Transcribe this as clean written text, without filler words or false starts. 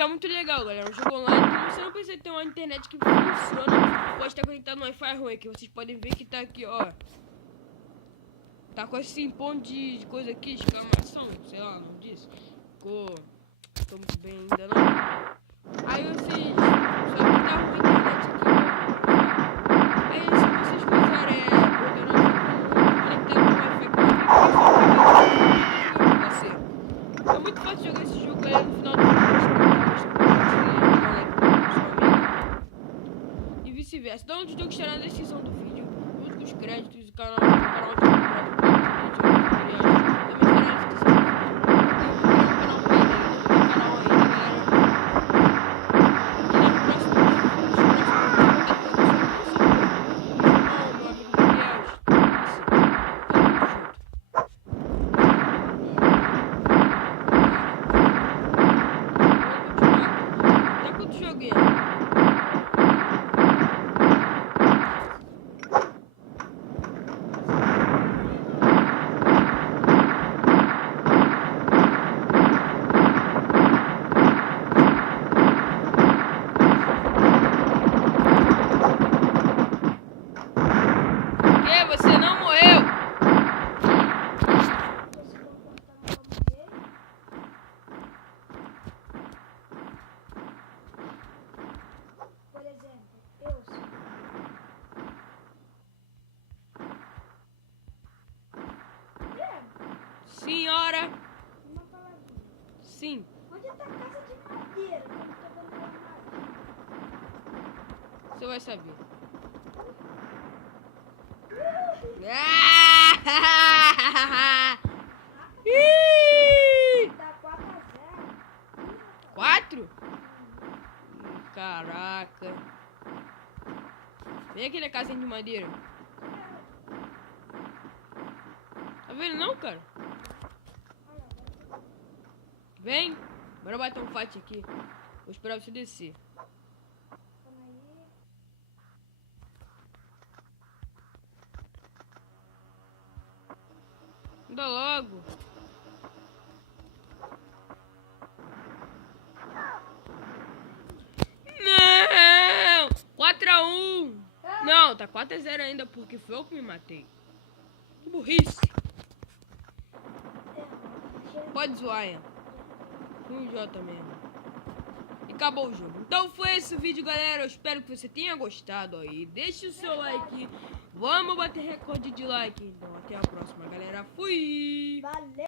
que é muito legal, galera. Um jogo online, você não precisa ter uma internet que funciona. Pode estar conectado no Wi-Fi ruim, que vocês podem ver que tá aqui, ó. Tá com esse ponto de coisa aqui, exclamação, sei lá, não disse. Ficou... Tô muito bem ainda não. Aí vocês... Só que tá ruim a internet aqui, ó. Aí se vocês fizerem conectado no Wi-Fi é muito fácil jogar esse jogo, galera, no final do vídeo. E vice-versa. Então, o jogo estará na descrição do vídeo, junto com os créditos do canal de você não morreu. Por exemplo, eu sou. Senhora. Uma palavrinha. Sim. Onde tá a casa de madeira? Que eu não tô vendo nada. Você vai saber. Dá 4-0. 4? Caraca. Vem aqui na casinha de madeira. Tá vendo não, cara? Vem. Bora bater um fight aqui. Vou esperar você descer. Anda logo. Não! 4-1. Não, tá 4-0 ainda porque foi eu que me matei. Que burrice. Pode zoar, Ian. Um J mesmo. E acabou o jogo. Então foi esse o vídeo, galera. Eu espero que você tenha gostado aí. Deixe o seu like. Vamos bater recorde de like. Então até a próxima, galera. Fui! Valeu!